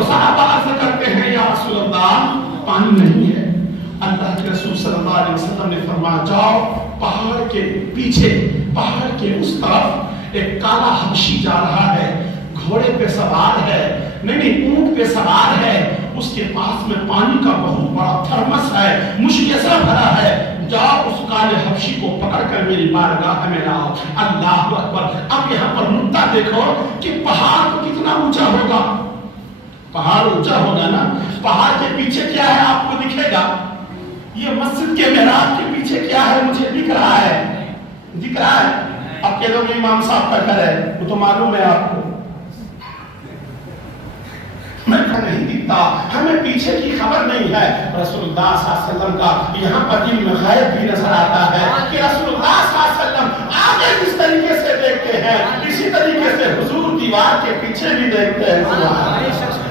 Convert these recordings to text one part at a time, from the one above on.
تو صحابہ عرض کرتے ہیں یا رسول اللہ پانی نہیں ہے۔ اللہ کے رسول صلی اللہ علیہ وسلم نے فرمایا جاؤ پہاڑ کے پیچھے، پہاڑ کے اس طرف ایک کالا حبشی جا رہا ہے، گھوڑے پہ سوار ہے، نہیں اونٹ پہ سوار ہے، اس کے پاس میں پانی کا بہت بڑا تھرمس ہے، مشکیزہ بھرا ہے، جاؤ اس کالے حبشی کو پکڑ کر میری بارگاہ میں لاؤ۔ اللہ اکبر۔ اب یہاں پر نقطہ دیکھو کہ پہاڑ تو کتنا اونچا ہوگا، پہاڑ اونچا ہوگا نا، پہاڑ کے پیچھے کیا ہے آپ کو دکھے گا؟ یہ مسجد کے محراب کے پیچھے کیا ہے مجھے دکھ رہا ہے، دکھ رہا ہے؟ اب کہہ دو کہ امام صاحب کا گھر ہے، وہ تو معلوم ہے آپ کو، میں نہیں دکھتا، ہمیں پیچھے کی خبر نہیں ہے۔ رسول اللہ صلی اللہ علیہ وسلم کا یہاں پر علم غیب بھی نظر آتا ہے کہ رسول اللہ صلی اللہ علیہ وسلم آگے جس طریقے سے دیکھتے ہیں اسی طریقے سے حضور دیوار کے پیچھے بھی دیکھتے ہیں۔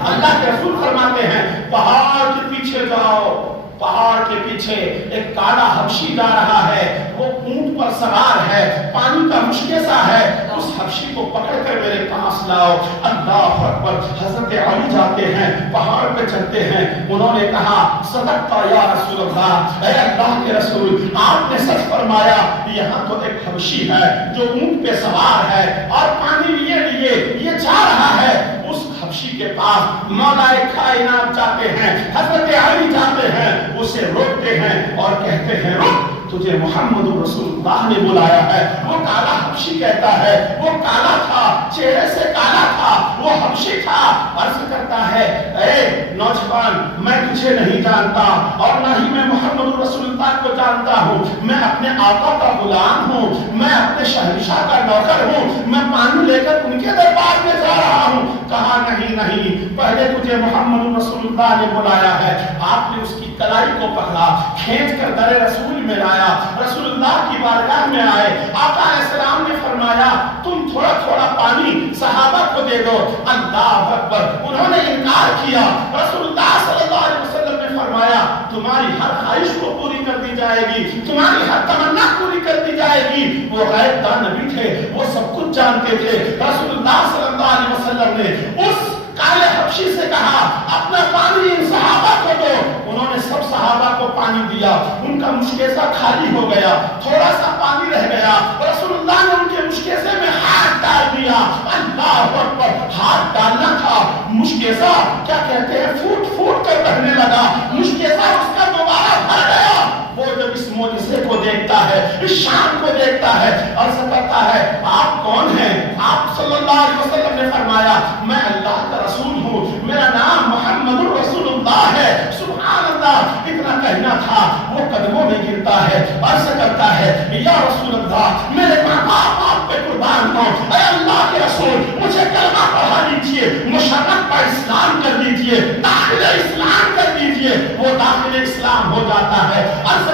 اللہ کے رسول فرماتے ہیں پہاڑ کے پیچھے جاؤ، پہاڑ کے پیچھے ایک کالا حبشی جا رہا ہے، وہ اونٹ پر سوار ہے، پانی کا مشکیزہ ہے، اس حبشی کو پکڑ کر میرے پاس لاؤ۔ اللہ اکبر۔ حضرت علی جاتے ہیں، پہاڑ پہ چڑھتے ہیں، انہوں نے کہا صدقت یا رسول اللہ، اے اللہ کے رسول آپ نے سچ فرمایا، یہاں تو ایک حبشی ہے جو اونٹ پہ سوار ہے اور پانی لیے لیے یہ جا رہا ہے۔ اس حبشی کے پاس مولا کائنات جاتے ہیں، حضرت علی جاتے ہیں، اسے روکتے ہیں اور کہتے ہیں رک، تجھے محمد رسول اللہ نے بلایا ہے۔ وہ کالا حبشی کہتا ہے، وہ کالا تھا، چہرے سے کالا تھا، وہ حبشی تھا، عرض کرتا ہے اے نوجوان میں تجھے نہیں جانتا اور نہ ہی میں محمد رسول اللہ کو جانتا ہوں، میں اپنے آقا کا غلام ہوں، میں اپنے شہنشاہ کا نوکر ہوں، میں پانی لے کر ان کے دربار میں جا رہا ہوں۔ کہا نہیں، پہلے تجھے محمد رسول اللہ نے بلایا ہے۔ آپ نے اس کی کلائی کو پکڑا، کھینچ کر در رسول میں لایا، رسول اللہ کی بارگاہ میں آئے، آقا علیہ السلام نے فرمایا تم تھوڑا تھوڑا پانی صحابہ کو دے دو۔ اللہ اکبر۔ انہوں نے انکار کیا، رسول اللہ صلی اللہ علیہ وسلم نے فرمایا تمہاری ہر خواہش کو پوری کر دی جائے گی، تمہاری ہر تمنا پوری کر دی جائے گی۔ وہ غیب دان نبی تھے، وہ سب کچھ جانتے تھے۔ رسول اللہ صلی اللہ علیہ وسلم نے اس کالے حبشی سے کہا اپنا پانی ان صحابہ کو دو۔ انہوں نے سب صحابہ کو پانی دیا، ان کا مشکیزہ خالی ہو گیا، تھوڑا سا پانی رہ گیا، رسول اللہ نے ان کے مشکیزے میں ہاتھ ڈال دیا۔ اللہ اکبر۔ ہاتھ ڈالنا تھا، مشکیزہ کیا کہتے ہیں پھوٹ پھوٹ کر بہنے لگا، مشکیزہ اس کا دوبارہ بھر گیا۔ وہ جب اس معجزے کو دیکھتا ہے، اس شان کو دیکھتا ہے، عرض کرتا ہے آپ کون ہیں؟ آپ صلی اللہ علیہ وسلم نے فرمایا میں اللہ کا رسول ہوں، میرا نام محمد رسول اللہ ہے۔ سبحان اللہ۔ اتنا کہنا تھا، وہ قدموں میں گرتا ہے، عرض کرتا ہے یا رسول اللہ میرے ماں باپ آپ پہ قربان ہوں، اے اللہ کے رسول مجھے کلمہ پڑھا دیجئے، مشرف پر اسلام کر دیجئے، داخل اسلام کر دیجئے۔ وہ داخل اسلام ہو جاتا ہے، عرض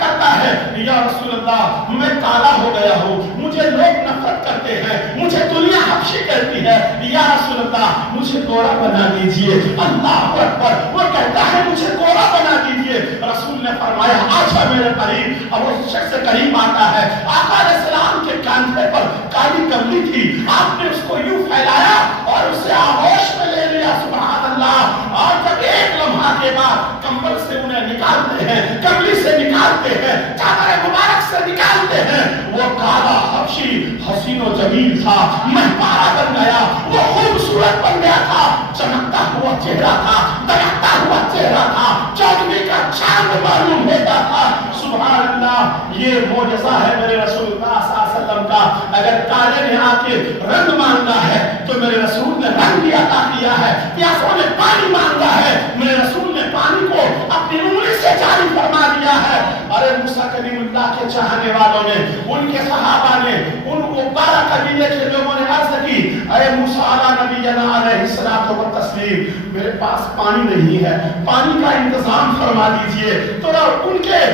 کرتا ہے یا رسول اللہ میں کالا ہو گیا ہوں، مجھے لوگ نفرت کرتے ہیں، مجھے دنیا حبشی کہتی ہے، یا رسول اللہ مجھے گورا بنا دیجئے۔ اللہ اکبر۔ وہ کہتا ہے مجھے گورا بنا دیجئے۔ رسول نے فرمایا آجا میرے قریب۔ اب وہ شخص قریب آتا ہے، آقا علیہ السلام کے کاندھے پر کالی کملی تھی، آپ نے اس کو یوں پھیلایا اور اسے آغوش میں لے لیا۔ سبحان اللہ۔ اور جب ایک لمحہ کے بعد کمبل سے انہیں نکالتے ہیں، کملی سے نکالتے ہیں، چادر مبارک سے نکالتے ہیں، وہ کالا حبشی حسین و جمیل تھا، مہپارا بن گیا، وہ خوبصورت بن گیا تھا، چمکتا ہوا چہرہ تھا، دمکتا ہوا چہرہ تھا، چودھویں کا چاند معلوم ہوتا تھا۔ سبحان اللہ۔ یہ معجزہ ہے میرے رسول اللہ صلی اللہ علیہ وسلم کا۔ اگر کالے نے آ کے رنگ مانگا ہے تو میرے رسول نے رنگ بھی عطا کیا ہے، پیاسوں نے پانی مانگا ہے، میرے رسول نے پانی کو اپنی انگلی سے جاری فرما دیا ہے۔ ارے موسیٰ کلیم اللہ کے چاہنے والوں نے، ان کے صحابہ نے، ان کو 12 قبیلے کے لوگوں نے عرض کی اے موسیٰ علیٰ نبینا علیہ السلام و تسلیم میرے پاس پانی نہیں ہے، پانی کا انتظام فرما دیجئے۔ تو ان کے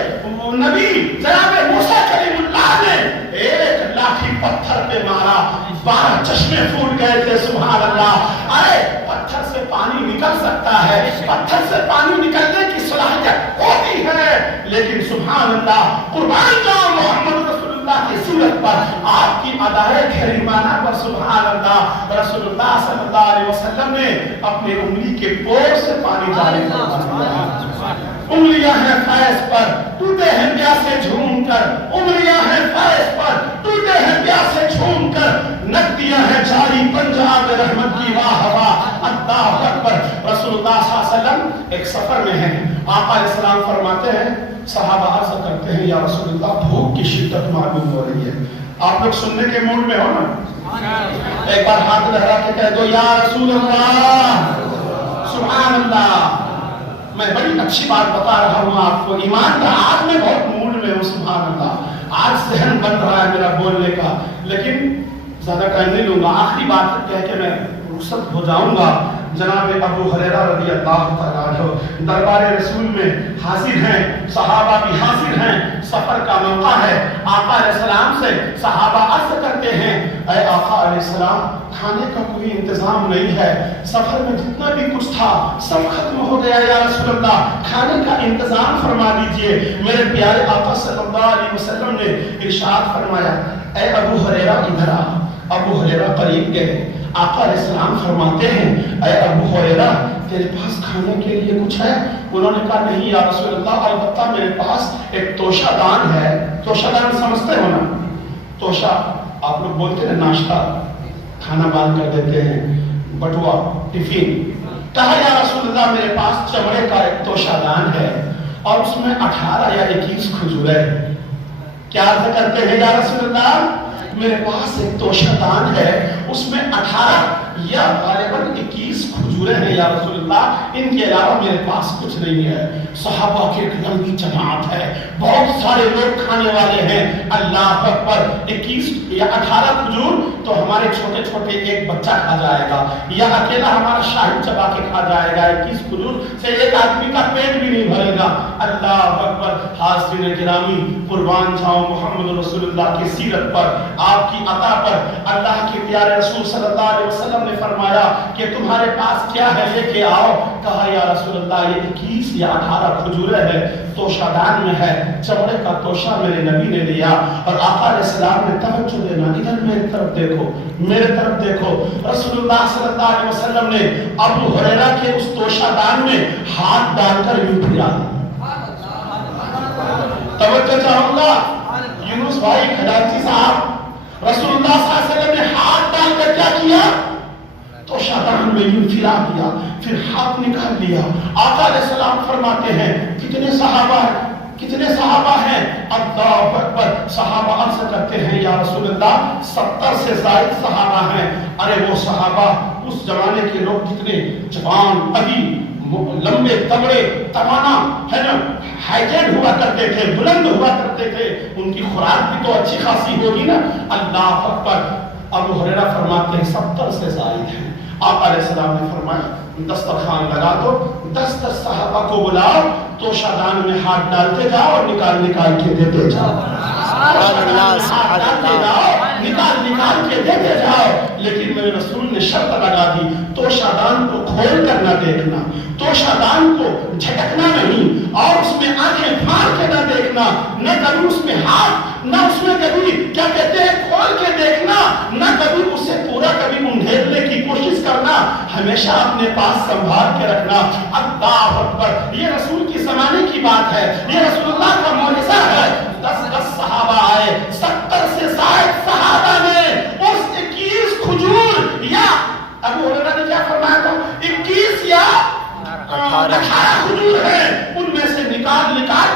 نبی جناب موسیٰ کلیم اللہ نے ایک لاٹھی پتھر پہ مارا، 12 چشمے پھوٹ گئے تھے۔ سبحان اللہ۔ ارے پتھر سے پانی نکل سکتا ہے، پتھر سے پانی نکلنے کی صلاحیت ہوتی ہے، لیکن سبحان اللہ قربان جاؤ محمد رسول اللہ کی सूरत पर, आपकी अदाए करीमाना पर सुभान अल्लाह रसूलुल्लाह सल्लल्लाहु अलैहि वसल्लम ने अपने उंगली के पोर से पानी जारी फरमाया। उंगलियां हैं फैज पर, टूटे हैं प्यासे झूम कर, उंगलियां हैं फैज पर, टूटे हैं प्यासे झूम कर, नदियां हैं जारी पंजाब रहमत की वाह वाह अल्लाह अकबर। रसूलुल्लाह सल्लल्लाहु अलैहि वसल्लम एक सफर में हैं, आका अलैहिस्सलाम फरमाते हैं, सहाबा अर्ज़ करते हैं, या रसूलुल्लाह भूख की शिद्दत मालूम हो रही है। आप लोग सुनने के मूड में हो ना? एक बार हाथ लहरा के कह दो, या रसूलुल्लाह सुभान अल्लाह। मैं बड़ी अच्छी बात बता रहा हूँ आपको, ईमान का आज मैं बहुत मूड में हूँ सुभान अल्लाह। आज सहन बन रहा है मेरा बोलने का, लेकिन ज्यादा टाइम नहीं लूंगा। आखिरी बात कह के मैं रुखसत हो जाऊंगा। जनाब अबू हुरैरा रज़ी अल्लाह तआला अन्हु दरबार रसूल में हाजिर हैं, सहाबा भी हाजिर हैं, सफर का मौका है। आका अलैहिस्सलाम से सहाबा अर्ज करते हैं, ऐ आका अलैहिस्सलाम खाने का कोई इंतजाम नहीं है, सफर में जितना भी कुछ था सब खत्म हो गया, या रसूलल्लाह खाने का इंतजाम फरमा दीजिए। मेरे प्यारे आका सल्लल्लाहु अलैहि वसल्लम ने इरशाद फरमाया, ऐ अबू हुरैरा इधर आ। अबू हुरैरा करीब गए, आका अलैहिस्सलाम फरमाते हैं, ऐ अबू हुरैरा तेरे पास खाने के लिए कुछ है? उन्होंने कहा, नहीं या रसूलल्लाह, अलबत्ता मेरे पास एक तोशादान है। तोशादान समझते हो ना? तोशा आप लोग बोलते हैं नाश्ता, खाना बांध कर देते हैं, बटुआ, टिफिन। कहा, या रसूलल्लाह मेरे पास चमड़े का एक तोशादान है और उसमें 18 या 21 खजूरें। क्या अर्ज करते हैं, या रसूलल्लाह मेरे पास एक तोशादान है, उसमें 18 या गालिबन 21 खजूरें हैं, या रसूलल्लाह इनके अलावा मेरे पास कुछ नहीं है। सहाबा की एक लंबी जमात है, बहुत सारे लोग खाने वाले हैं। अल्लाह अकबर, 21 या 18 खजूर तो हमारे छोटे छोटे एक बच्चा खा जाएगा, या अकेला हमारा शाहिद चबा के खा जाएगा। 21 खजूर से एक आदमी का पेट भी नहीं भरेगा। अल्लाह अकबर। हाज़रीन गिरामी, कुर्बान जाऊं मोहम्मद रसूलुल्लाह की सीरत पर, आपकी अता पर। अल्लाह के प्यारे रसूल सल्लल्लाहु अलैहि वसल्लम ने फरमाया कि तुम्हारे पास क्या है, लेके आओ। कहा, या रसूलल्लाह ये 21 या 18 खजूरें हैं, तोशादान में है, चमड़े का तोशा मेरे नबी ने लिया। और आका अलैहिस्सलाम ने तवज्जो देना, इधर मेरी तरफ देखो, मेरे तरफ देखो। रसूलुल्लाह सल्लल्लाहु अलैहि वसल्लम ने अबू हुरैरा के उस तोशादान में हाथ डालकर यूं फिरा दिया। तवज्जो चाहूंगा यूनुस भाई खजांची साहब, रसूलुल्लाह सल्लल्लाहु अलैहि वसल्लम ने हाथ डालकर क्या किया? तोशादान में यूं फिरा दिया, फिर हाथ निकाल लिया। आका अलैहिस्सलाम फरमाते हैं, कितने सहाबा हैं, कितने सहाबा हैं? अल्लाहु अकबर। सहाबा अर्ज करते हैं, या रसूलल्लाह 70 से ज़ायद सहाबा हैं। अरे वो सहाबा उस जमाने के लोग कितने जवान, अभी लंबे तगड़े तवाना है ना, हाइटेड हुआ करते थे, बुलंद हुआ करते थे, उनकी खुराक भी तो अच्छी खासी होगी ना। अल्लाह अकबर। अबू हुरैरा फरमाते हैं 70 से ज़ायद हैं। आका अलैहिस्सलाम ने फरमाया, दस्तरखान लगा दो, 10 सहाबा को बुलाओ, तोशादान में हाथ डालते जाओ और निकाल निकाल के देते जाओ, निकाल के देते जाओ। लेकिन मेरे रसूल ने शर्त लगा दी, तोशादान को खोल कर न देखना, तोशादान को झटकना नहीं, और उसमें आंखें फाड़ के न देखना, न कभी उसमें हाथ, न उसमें कभी क्या कहते हैं खोल के देखना, न कभी उसे पूरा कभी उंडेलने की कोशिश करना, हमेशा अपने पास संभाल के रखना। अल्लाह अकबर। ये रसूल की ज़माने की बात है, ये रसूलुल्लाह का मौजज़ा है। 10 सहाबा आए, 70 से ज़ायद सहाबा ने उस 21 खजूर, या अबू हुरैरा ने क्या फरमाया था, 21 या 18 खजूर है, उनमें से निकाल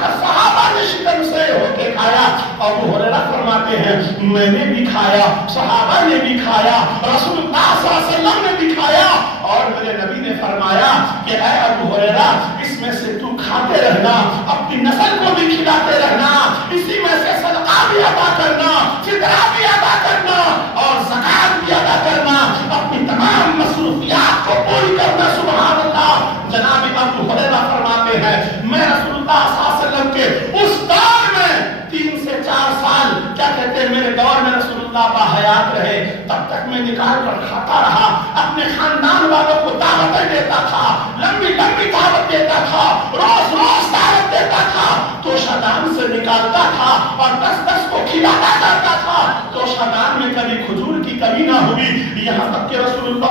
कर सहाबा ने शिकन से होके खाया। अबू हुरैरा फरमाते हैं, मैंने भी खाया, सहाबा ने भी खाया, रसूलुल्लाह सल्लल्लाहु अलैहि वसल्लम ने भी खाया, और मेरे नबी ने फरमाया कि ऐ अबू हुरैरा इसमें से तू खाते रहना, अपनी नस्ल को भी खिलाते रहना, इसी में से सदका भी अदा करना, फितरा भी अदा करना, और ज़कात भी अदा करना, अपनी तमाम मसरूफियात को पूरी करना। सुभान अल्लाह। जनाब अबू हुरैरा फरमाते हैं, मैं रसूलुल्लाह सल्लल्लाहु अलैहि वसल्लम के उस दौर में 3 से 4 साल, क्या कहते हैं, मेरे दौर में रसूलुल्लाह बाहयात रहे, तब तक मैं निकाल कर खाता रहा, अपने खानदान वालों को दावतें देता था, लंबी लंबी दावत देता था, रोज रोज दावत देता था, توشادان سے نکالتا تھا اور 10 کو کھلاتا جاتا تھا. توشادان میں کبھی کھجور کی کمی نہ ہوئی. یہاں تک کہ رسول اللہ